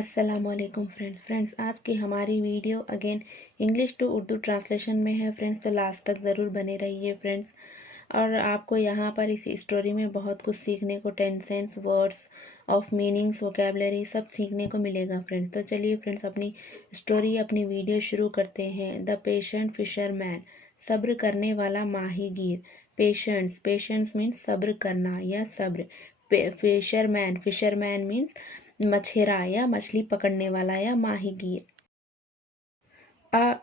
अस्सलामुअलैकुम फ्रेंड्स आज की हमारी video again English to Urdu translation में है फ्रेंड्स। तो लास्ट तक ज़रूर बने रहिए फ्रेंड्स। और आपको यहाँ पर इस स्टोरी में बहुत कुछ सीखने को, टेंसेंस, वर्ड्स ऑफ मीनिंग्स, वोकेबलरी सब सीखने को मिलेगा फ्रेंड्स। तो चलिए फ्रेंड्स अपनी स्टोरी, अपनी वीडियो शुरू करते हैं। द पेशेंट फिशरमैन, सब्र करने वाला माहीगीर। पेशेंस मीन्स सब्र करना या सब्र। फिशरमैन मीन्स मछेरा या मछली पकड़ने वाला या माहीगीर। Uh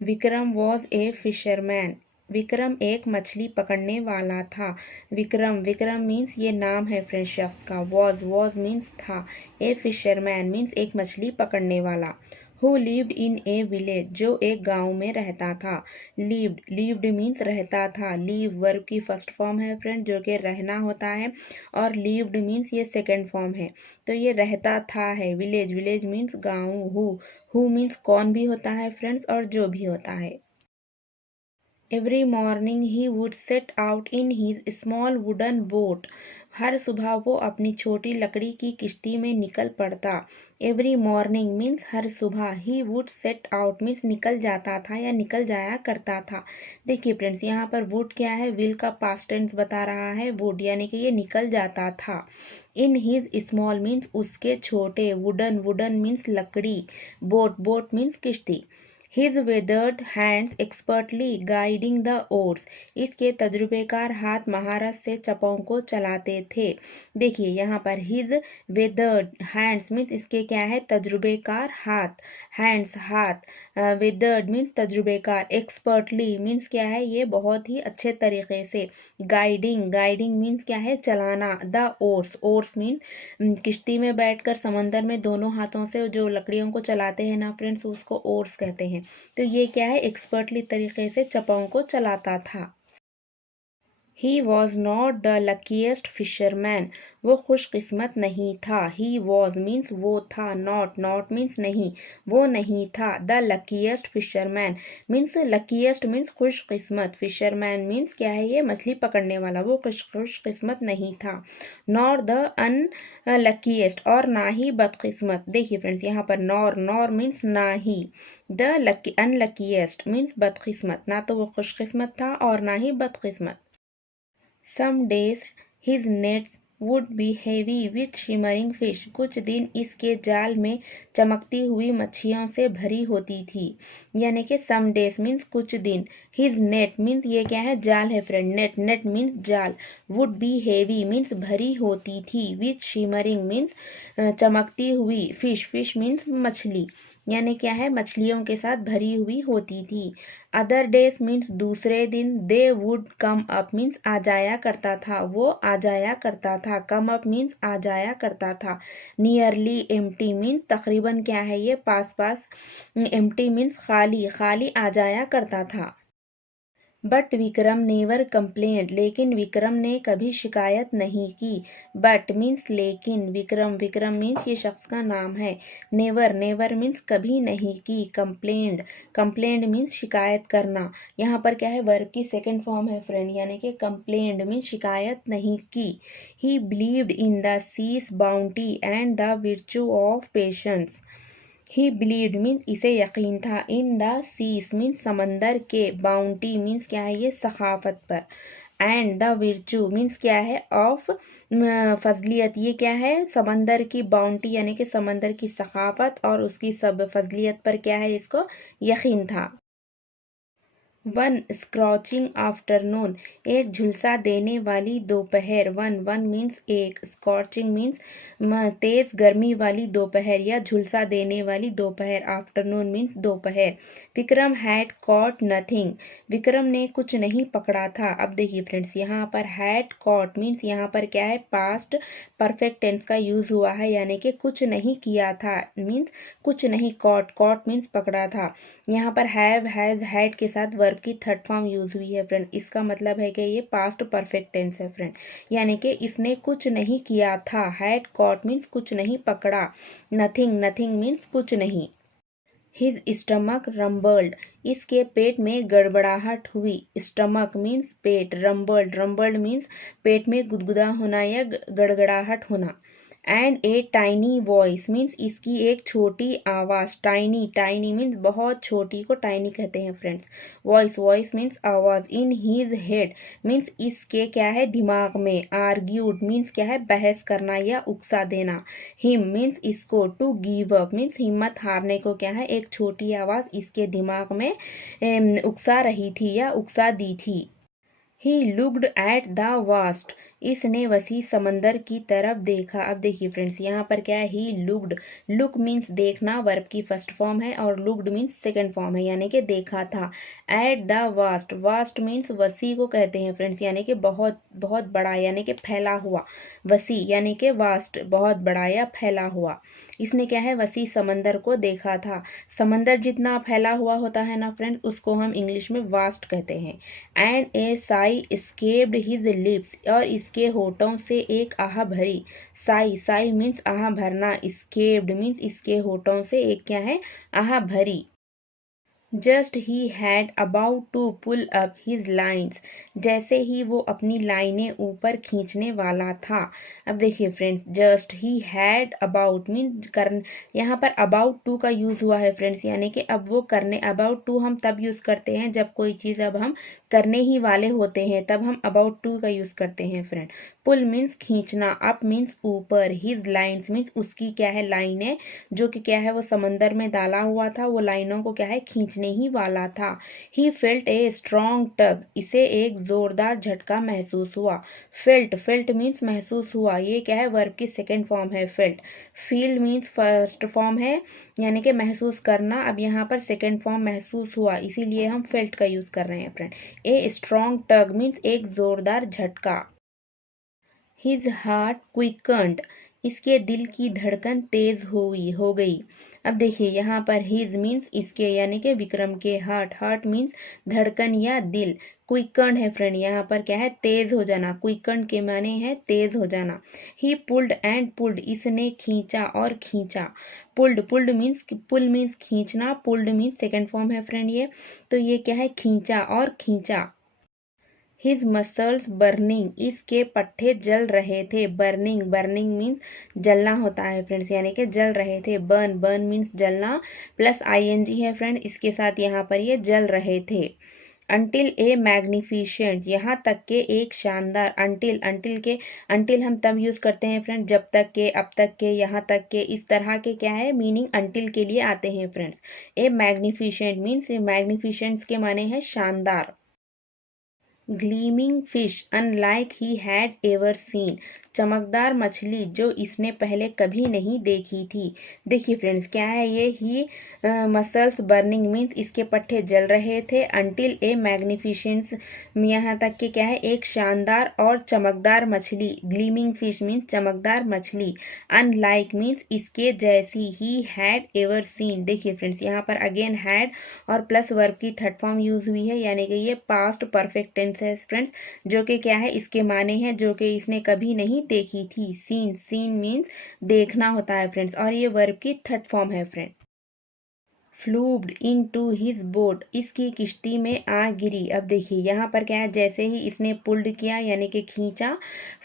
Vikram was a fisherman, Vikram एक मछली पकड़ने वाला था। विक्रम मीन्स ये नाम है फ्रेंड शख्स का। वॉज मीन्स था। ए फिशरमैन मीन्स एक मछली पकड़ने वाला। Who lived in A village, जो एक गांव में रहता था। लिव्ड मीन्स रहता था। लीव वर्ब की फर्स्ट फॉर्म है फ्रेंड, जो कि रहना होता है, और लिव्ड मीन्स ये सेकंड फॉर्म है। तो ये रहता था है। विलेज मीन्स गांव। हु मीन्स कौन भी होता है फ्रेंड्स, और जो भी होता है। Every morning he would set out in his small wooden boat, हर सुबह वो अपनी छोटी लकड़ी की किश्ती में निकल पड़ता। एवरी मॉर्निंग मीन्स हर सुबह, ही वुड सेट आउट मीन्स निकल जाता था या निकल जाया करता था। देखिए फ्रेंड्स यहाँ पर वुड क्या है, विल का पास्ट टेंस बता रहा है। वुड यानी कि ये निकल जाता था। इन हीज स्मॉल मीन्स उसके छोटे, वुडन मीन्स लकड़ी, बोट मीन्स किश्ती। His weathered hands expertly guiding the oars, इसके तजुर्बेकार हाथ महारत से चपों को चलाते थे। देखिए यहाँ पर his weathered hands मीन्स इसके क्या है, तजुर्बेकार हाथ। hands हाथ, weathered मीन्स तजुर्बेकार। expertly मीन्स क्या है, ये बहुत ही अच्छे तरीके से। guiding मीन्स क्या है, चलाना। the oars मीन्स किश्ती में बैठकर समंदर में दोनों हाथों से जो लकड़ियों को चलाते हैं ना फ्रेंड्स, उसको ओर्स कहते हैं। तो ये क्या है, एक्सपर्टली तरीके से चपाओं को चलाता था। He was not the luckiest fisherman, वो खुशकिस्मत नहीं था। He was means वो था, not means नहीं, वो नहीं था। The luckiest fisherman means luckiest means खुशकिस्मत, fisherman means क्या है, ये मछली पकड़ने वाला, वो खुशकिस्मत नहीं था। Nor the unluckiest और ना ही बदकिस्मत। देखिए फ्रेंड्स यहाँ पर नॉर मीन्स ना ही। The unluckiest means बदकिस्मत, ना तो वो खुशकिस्मत था और ना ही बदकिस्मत। Some days his nets would be heavy with shimmering fish, कुछ दिन इसके जाल में चमकती हुई मच्छियों से भरी होती थी। यानी कि some days मीन्स कुछ दिन, his net मीन्स ये क्या है, जाल है फ्रेंड। नेट मीन्स जाल। would be heavy मीन्स भरी होती थी। with shimmering मीन्स चमकती हुई। fish मीन्स मछली, यानी क्या है, मछलियों के साथ भरी हुई होती थी। अदर डेज मीन्स दूसरे दिन। They would come up means आ जाया करता था, वो आ जाया करता था। कम अप मीन्स आ जाया करता था। नियरली एम्प्टी मीन्स तकरीबन क्या है, ये पास। एम्प्टी मीन्स खाली आ जाया करता था। बट विक्रम नेवर कंप्लेंट, लेकिन विक्रम ने कभी शिकायत नहीं की। बट मीन्स लेकिन, विक्रम मीन्स ये शख्स का नाम है। नेवर मीन्स कभी नहीं की। कंप्लेंट मीन्स शिकायत करना। यहाँ पर क्या है, वर्ब की सेकंड फॉर्म है फ्रेंड, यानी कि कंप्लेंट मीन्स शिकायत नहीं की। He believed in the sea's bounty and the virtue of patience. He believed means इसे यकीन था। इन द सीस मीन्स समंदर के। बाउंटी मीन्स क्या है, ये सखाफत पर। एंड द विर्चू मीन्स क्या है, ऑफ फजलियत, ये क्या है, समंदर की बाउंटी यानी कि समंदर की सखाफत और उसकी सब फजलियत पर क्या है, इसको यकीन था। वन स्क्रॉचिंग आफ्टरनून, एक झुलसा देने वाली दोपहर। वन मीन्स एक, स्कॉचिंग मीन्स तेज गर्मी वाली दोपहर या झुलसा देने वाली दोपहर। आफ्टरनून मीन्स दोपहर। Vikram had cot nothing, Vikram ने कुछ नहीं पकड़ा था। अब देखिए फ्रेंड्स यहाँ पर हैड कॉट मीन्स यहाँ पर क्या है, पास्ट परफेक्ट टेंस का यूज हुआ है, यानी कि कुछ नहीं किया था मीन्स कुछ नहीं। कॉट मीन्स पकड़ा था। यहाँ पर हैव, हैज, हैड के साथ वर्ब की थर्ड फॉर्म यूज हुई है फ्रेंड। इसका मतलब है कि ये पास्ट परफेक्ट टेंस है फ्रेंड, यानी कि इसने कुछ नहीं किया था। हैड कॉट मीन्स कुछ नहीं पकड़ा। नथिंग मीन्स कुछ नहीं। हिज स्टमक रम्बल्ड, इसके पेट में गड़बड़ाहट हुई। स्टमक मीन्स पेट, रम्बल्ड मीन्स पेट में गुदगुदा होना या गड़गड़ाहट होना। And a tiny voice means इसकी एक छोटी आवाज़, टाइनी, टाइनी मीन्स बहुत छोटी को टाइनी कहते हैं फ्रेंड्स। वॉइस, वॉइस मीन्स आवाज़। इन हीज हेड मीन्स इसके क्या है दिमाग में। आर्ग्यूड मीन्स क्या है बहस करना या उकसा देना। हिम मीन्स इसको। टू गिव अप मीन्स हिम्मत हारने को क्या है एक छोटी आवाज़ इसके दिमाग में उकसा रही थी या उकसा दी थी। He looked at the vast इसने वसी समंदर की तरफ देखा। अब देखिए फ्रेंड्स यहाँ पर क्या है ही लुक्ड। लुक मीन्स देखना, वर्ब की फर्स्ट फॉर्म है, और लुक्ड मीन्स सेकंड फॉर्म है यानी कि देखा था। At the vast, vast means वसी को कहते हैं फ्रेंड्स यानी कि बहुत बहुत बड़ा यानी कि फैला हुआ। वसी यानी कि वास्ट बहुत बड़ा या फैला हुआ। इसने क्या है वसी समंदर को देखा था। समंदर जितना फैला हुआ होता है ना फ्रेंड उसको हम इंग्लिश में वास्ट कहते हैं। And A Sai escaped his lips और इसके होठों से एक आह भरी। साई, साई मीन्स आह भरना। एस्केप्ड मीन्स इसके होठों से एक क्या है आह भरी। Just he had about to pull up his lines जैसे ही वो अपनी लाइनें ऊपर खींचने वाला था। अब देखिए friends just he had about means कर, यहाँ पर अबाउट टू का यूज़ हुआ है फ्रेंड्स यानी कि अब वो करने। अबाउट टू हम तब यूज़ करते हैं जब कोई चीज़ अब हम करने ही वाले होते हैं तब हम अबाउट टू का यूज़ करते हैं फ्रेंड। पुल मीन्स खींचना, अप मीन्स ऊपर, हिज लाइन्स मीन्स उसकी क्या है लाइनें जो कि क्या है वो समंदर में डाला हुआ था, वो लाइनों को क्या है खींचने ही वाला था। ही फेल्ट ए स्ट्रॉन्ग टग इसे एक जोरदार झटका महसूस हुआ। फेल्ट, फेल्ट मीन्स महसूस हुआ, ये क्या है वर्ब की सेकेंड फॉर्म है felt. Feel means first form है यानी कि महसूस करना। अब यहाँ पर सेकेंड फॉर्म महसूस हुआ इसीलिए हम फेल्ट का यूज़ कर रहे हैं friend. A strong tug means एक जोरदार झटका। हिज हार्ट क्विकंड इसके दिल की धड़कन तेज हो गई। अब देखिए यहाँ पर हिज मीन्स इसके यानी कि विक्रम के। हार्ट, हार्ट मीन्स धड़कन या दिल। क्विकंड है फ्रेंड यहाँ पर क्या है तेज हो जाना। क्विकंड के माने है तेज हो जाना। ही पुल्ड एंड पुल्ड इसने खींचा और खींचा। पुल्ड, पुल्ड मीन्स पुल मीन्स खींचना, पुल्ड मीन्स सेकेंड फॉर्म है फ्रेंड ये। तो ये क्या है खींचा और खींचा। हिज मसल्स बर्निंग इसके पट्टे जल रहे थे। बर्निंग, बर्निंग मीन्स जलना होता है फ्रेंड्स यानी कि जल रहे थे। बर्न, बर्न मीन्स जलना प्लस आईएनजी है फ्रेंड इसके साथ यहाँ पर ये जल रहे थे। अंटिल ए मैग्निफिशेंट यहाँ तक के एक शानदार। अंटिल, अंटिल के अंटिल हम तब यूज़ करते हैं फ्रेंड जब तक के, अब तक के, यहाँ तक के, इस तरह के क्या है मीनिंग अंटिल के लिए आते हैं फ्रेंड्स। ए मैग्निफिशेंट मीन्स मैग्निफिशेंट्स के माने हैं शानदार। Gleaming fish unlike he had ever seen चमकदार मछली जो इसने पहले कभी नहीं देखी थी। देखिए फ्रेंड्स क्या है ये ही मसल्स बर्निंग मीन्स इसके पट्टे जल रहे थे। अंटिल ए मैग्निफिशेंस यहाँ तक कि क्या है एक शानदार और चमकदार मछली। ग्लीमिंग फिश मीन्स चमकदार मछली। अनलाइक मीन्स इसके जैसी। ही हैड एवर सीन देखिए फ्रेंड्स यहाँ पर अगेन हैड और प्लस वर्ब की थर्ड फॉर्म यूज हुई है यानी कि ये पास्ट परफेक्ट टेंस है फ्रेंड्स जो कि क्या है इसके माने हैं जो कि इसने कभी नहीं देखी थी। सीन, सीन मीन्स देखना होता है फ्रेंड्स और ये वर्ब की थर्ड फॉर्म है friend. Flopped into his boat इसकी किश्ती में आ गिरी। अब देखिए यहाँ पर क्या है जैसे ही इसने पुल्ड किया यानी कि खींचा।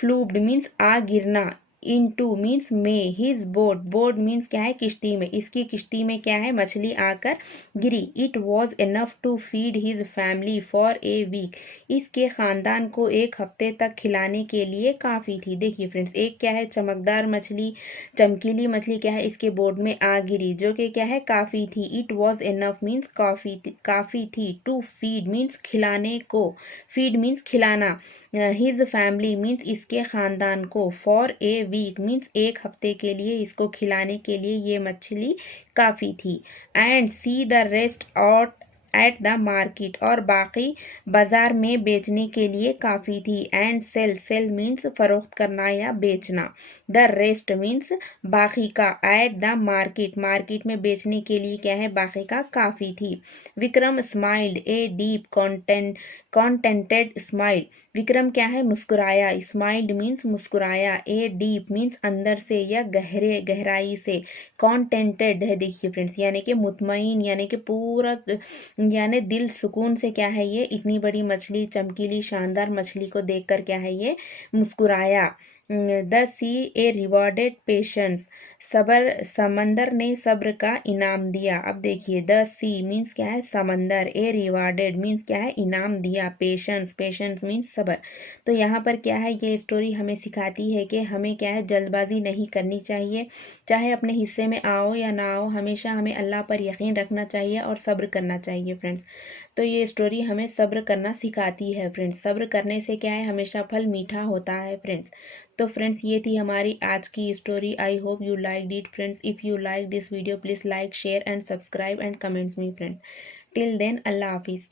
फ्लूब्ड मीन्स आ गिरना। इनटू मीन्स में। हिज बोट, बोट मीन्स क्या है किश्ती में। इसकी किश्ती में क्या है मछली आकर गिरी। It was enough to feed his family for a week इसके खानदान को एक हफ्ते तक खिलाने के लिए काफ़ी थी। देखिए फ्रेंड्स एक क्या है चमकदार मछली, चमकीली मछली क्या है इसके बोट में आ गिरी जो कि क्या है काफ़ी थी। इट वॉज इनफ मीन्स काफ़ी थी। टू फीड मीन्स खिलाने को। फीड मीन्स खिलाना। हिज फैमिली मीन्स इसके ख़ानदान को। फॉर ए वीक मीन्स एक हफ्ते के लिए इसको खिलाने के लिए ये मछली काफ़ी थी। And see the rest out at the market और बाकी बाजार में बेचने के लिए काफ़ी थी। एंड सेल, सेल मीन्स फरोख्त करना या बेचना। द रेस्ट मीन्स बाकी का। एट द मार्केट, मार्केट में बेचने के लिए क्या है बाकी का काफ़ी थी। Vikram smiled a deep contented smile Vikram क्या है मुस्कुराया। स्माइल्ड मीन्स मुस्कुराया। ए डीप मीन्स अंदर से या गहराई से। कॉन्टेंटेड है देखिए फ्रेंड्स यानी कि मुतमईन यानी कि पूरा यानी दिल सुकून से क्या है ये इतनी बड़ी मछली चमकीली शानदार मछली को देखकर क्या है ये मुस्कुराया। The sea rewarded patience, सबर, समंदर ने सब्र का इनाम दिया। अब देखिए, द सी मीन्स क्या है, समंदर, ए रिवॉर्डेड मीन्स क्या है, इनाम दिया, पेशेंस, पेशेंस मीन्स सबर। तो यहाँ पर क्या है, ये स्टोरी हमें सिखाती है कि हमें क्या है, जल्दबाजी नहीं करनी चाहिए, चाहे अपने हिस्से में आओ या ना आओ, हमेशा हमें अल्लाह पर यकीन रखना चाहिए और सब्र करना चाहिए फ्रेंड्स। तो ये स्टोरी हमें सब्र करना सिखाती है फ्रेंड्स। सब्र करने से क्या है, हमेशा फल मीठा होता है फ्रेंड्स। तो फ्रेंड्स, ये थी हमारी आज की story. I hope you like it friends. If you like this video please like, share and subscribe and comments me friends. Till then, Allah हाफिज़।